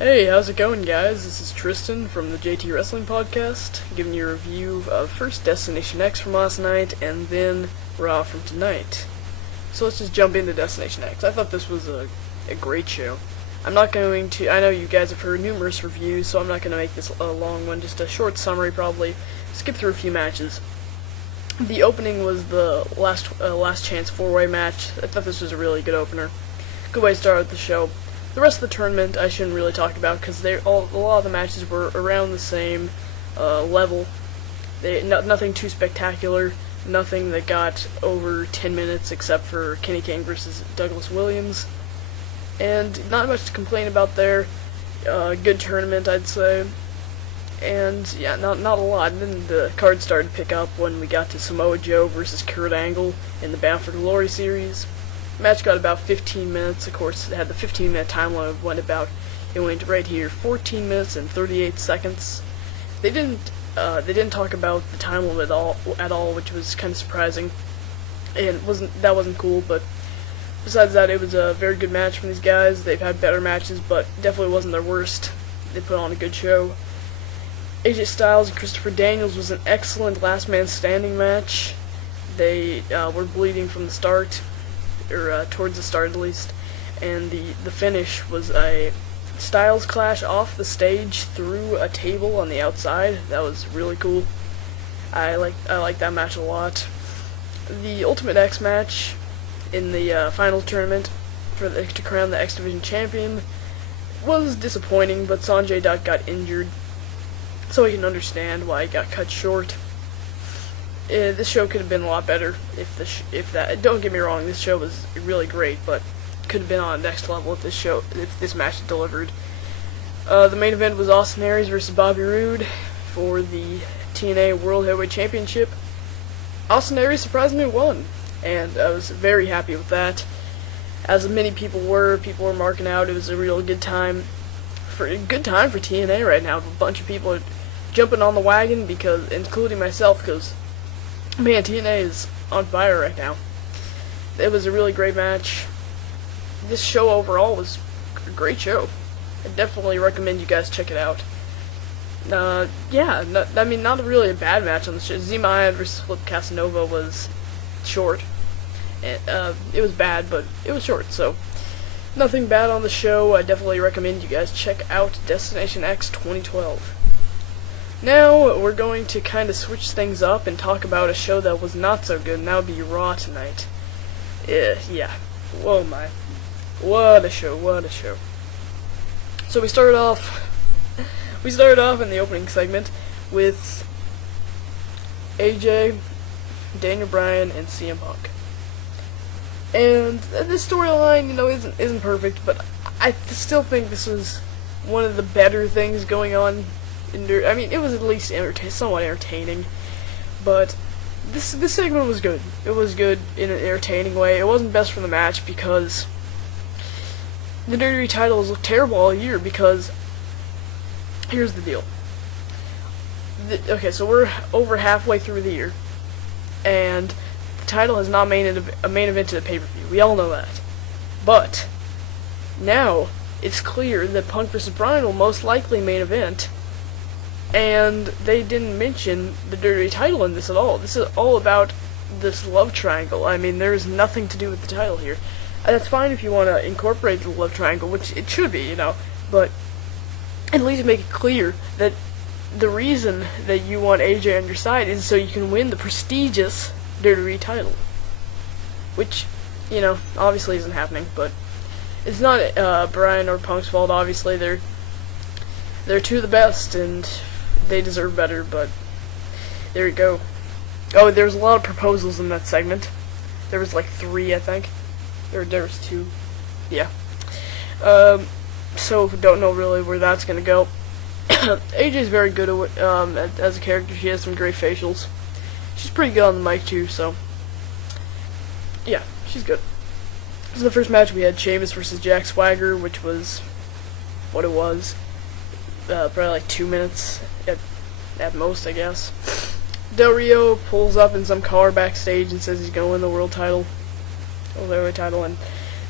Hey, how's it going, guys? This is Tristan from the JT Wrestling Podcast, giving you a review of first Destination X from last night, and then Raw from tonight. So let's just jump into Destination X. I thought this was a great show. I know you guys have heard numerous reviews, so I'm not going to make this a long one, just a short summary probably, skip through a few matches. The opening was the last chance four-way match. I thought this was a really good opener. Good way to start the show. The rest of the tournament I shouldn't really talk about because a lot of the matches were around the same level. Nothing too spectacular, nothing that got over 10 minutes except for Kenny King versus Douglas Williams. And not much to complain about there. Good tournament, I'd say. And yeah, not a lot. And then the card started to pick up when we got to Samoa Joe versus Kurt Angle in the Bound for Glory series. Match got about 15 minutes. Of course, it had the 15-minute time limit. It went right here, 14 minutes and 38 seconds. They didn't talk about the time limit at all, which was kind of surprising. And that wasn't cool. But besides that, it was a very good match from these guys. They've had better matches, but definitely wasn't their worst. They put on a good show. AJ Styles and Christopher Daniels was an excellent last man standing match. They were bleeding from the start. Or towards the start at least, and the finish was a Styles clash off the stage through a table on the outside. That was really cool. I like that match a lot. The Ultimate X match in the final tournament to crown the X Division champion was disappointing, but Sanjay Dutt got injured, so I can understand why it got cut short. This show could have been a lot better if that. Don't get me wrong, this show was really great, but could have been on the next level if this match had delivered. The main event was Austin Aries versus Bobby Roode for the TNA World Heavyweight Championship. Austin Aries surprisingly won, and I was very happy with that. As many people were marking out. It was a real good time for TNA right now. A bunch of people are jumping on the wagon including myself, because man, TNA is on fire right now. It was a really great match. This show overall was a great show. I definitely recommend you guys check it out. Not really a bad match on the show. Zema versus Flip Casanova was short. It was bad, but it was short, so nothing bad on the show. I definitely recommend you guys check out Destination X 2012. Now, we're going to kind of switch things up and talk about a show that was not so good, and that would be Raw tonight. Yeah. Whoa, my. What a show. So we started off in the opening segment with AJ, Daniel Bryan, and CM Punk. And this storyline, isn't perfect, but I still think this was one of the better things going on. It was at least somewhat entertaining, but this segment was good. It was good in an entertaining way. It wasn't best for the match because the WWE titles look terrible all year. Because here's the deal. So we're over halfway through the year, and the title has not made it a main event to the pay-per-view. We all know that, but now it's clear that Punk vs. Bryan will most likely main event. And they didn't mention the WWE title in this at all. This is all about this love triangle. There's nothing to do with the title here. That's fine if you want to incorporate the love triangle, which it should be, but at least make it clear that the reason that you want AJ on your side is so you can win the prestigious WWE title. Which, obviously isn't happening, but it's not Bryan or Punk's fault, obviously. They're two of the best, and they deserve better, but there you go. Oh, there was a lot of proposals in that segment. There was like 3, I think. There was 2. Yeah. So don't know really where that's gonna go. AJ's very good as a character. She has some great facials. She's pretty good on the mic too, so yeah, she's good. So the first match we had Sheamus versus Jack Swagger, which was what it was. Probably like 2 minutes at most, I guess. Del Rio pulls up in some car backstage and says he's gonna win the world heavyweight title, and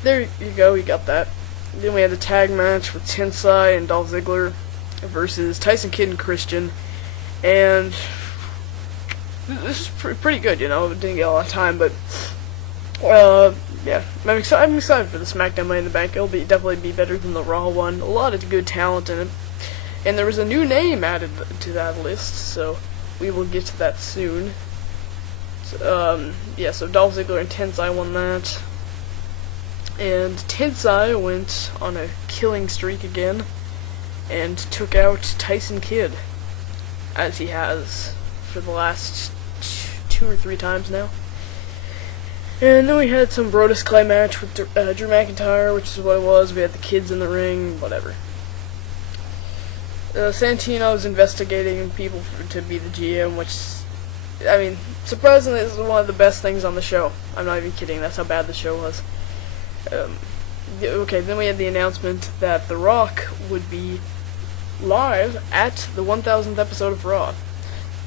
there you go, he got that. Then we had the tag match with Tensai and Dolph Ziggler versus Tyson Kidd and Christian. And this is pretty good, you know. It didn't get a lot of time, but yeah, I'm excited for the SmackDown Money in the Bank. It'll definitely be better than the Raw one. A lot of good talent in it, and there was a new name added to that list, so we will get to that soon. So, yeah, so Dolph Ziggler and Tensai won that, and Tensai went on a killing streak again, and took out Tyson Kidd, as he has for the last 2 or 3 times now. And then we had some Brodus Clay match with Drew McIntyre, which is what it was. We had the kids in the ring, whatever. Santino's investigating people to be the GM, which, I mean, surprisingly, this is one of the best things on the show. I'm not even kidding, that's how bad the show was. Okay, then we had the announcement that The Rock would be live at the 1000th episode of Raw.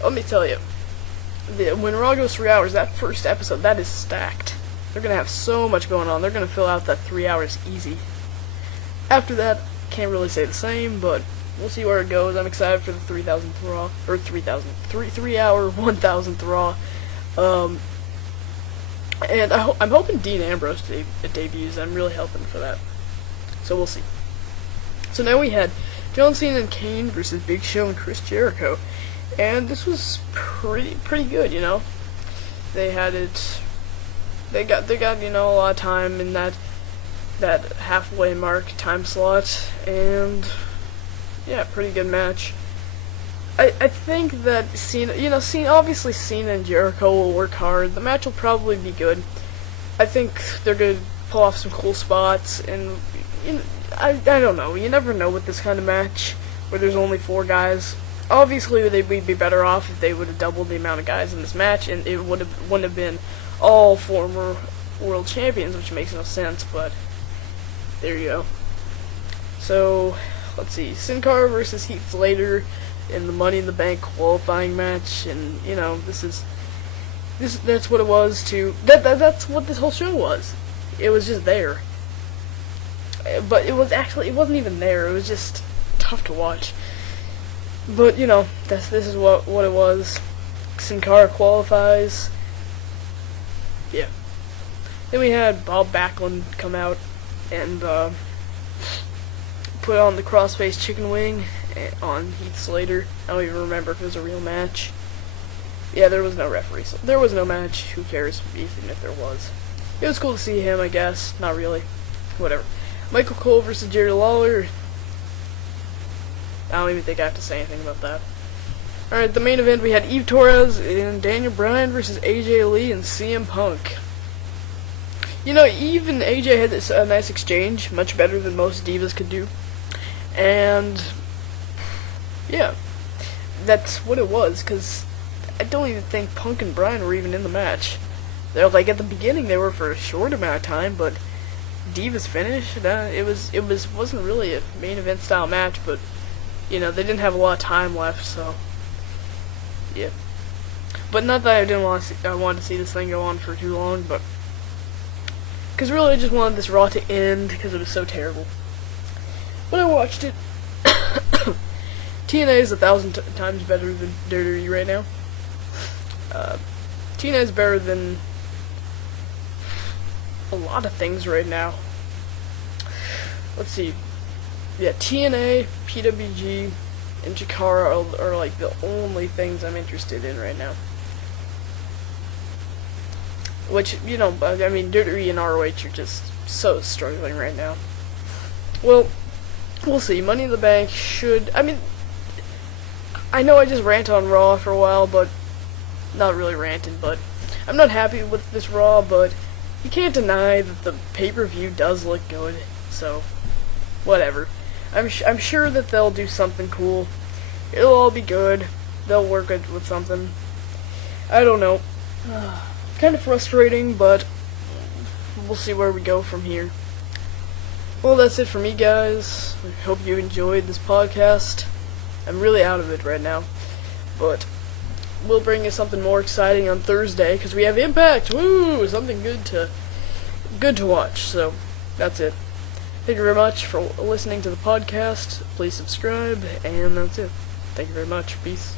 Let me tell you, when Raw goes 3 hours, that first episode, that is stacked. They're going to have so much going on. They're going to fill out that 3 hours easy. After that, can't really say the same, but we'll see where it goes. I'm excited for the 3000th Raw, or 3 hour 1000th Raw. And I'm hoping Dean Ambrose debuts. I'm really hoping for that. So we'll see. So now we had John Cena and Kane versus Big Show and Chris Jericho. And this was pretty good, you know. They had it. They got you know, a lot of time in that halfway mark time slot, and yeah, pretty good match. I think that Cena, obviously Cena and Jericho will work hard. The match will probably be good. I think they're gonna pull off some cool spots, and I don't know. You never know with this kind of match where there's only 4 guys. Obviously, they'd be better off if they would have doubled the amount of guys in this match, and it wouldn't have been all former world champions, which makes no sense, but there you go. So, let's see. Sin Cara versus Heath Slater in the Money in the Bank qualifying match, and, you know, that's what it was to... That's what this whole show was. It was just there. But it wasn't even there. It was just tough to watch. But, you know, this is what it was. Sin Cara qualifies. Yeah. Then we had Bob Backlund come out and put on the crossface chicken wing on Heath Slater. I don't even remember if it was a real match. Yeah, there was no referee. So there was no match. Who cares even if there was? It was cool to see him, I guess. Not really. Whatever. Michael Cole versus Jerry Lawler. I don't even think I have to say anything about that. Alright, the main event, we had Eve Torres and Daniel Bryan versus AJ Lee and CM Punk. You know, Eve and AJ had a nice exchange, much better than most divas could do. And, yeah, that's what it was, because I don't even think Punk and Bryan were even in the match. They're like, at the beginning they were for a short amount of time, but divas finished. It wasn't really a main event style match, but you know, they didn't have a lot of time left, so yeah. But not that I wanted to see this thing go on for too long, but because really I just wanted this Raw to end because it was so terrible. But I watched it. TNA is 1,000 times better than WWE right now. TNA is better than a lot of things right now. Let's see. Yeah, TNA, PWG, and Chikara are like the only things I'm interested in right now. Which, you know, I mean, WWE and ROH are just so struggling right now. Well, we'll see. Money in the Bank should... I mean, I know I just ranted on Raw for a while, but... Not really ranting, but... I'm not happy with this Raw, but... You can't deny that the pay-per-view does look good, so... Whatever. I'm sure that they'll do something cool. It'll all be good. They'll work it with something. I don't know. Kind of frustrating, but we'll see where we go from here. Well, that's it for me, guys. I hope you enjoyed this podcast. I'm really out of it right now, but we'll bring you something more exciting on Thursday because we have Impact. Woo! Something good to watch. So that's it. Thank you very much for listening to the podcast. Please subscribe, and that's it. Thank you very much. Peace.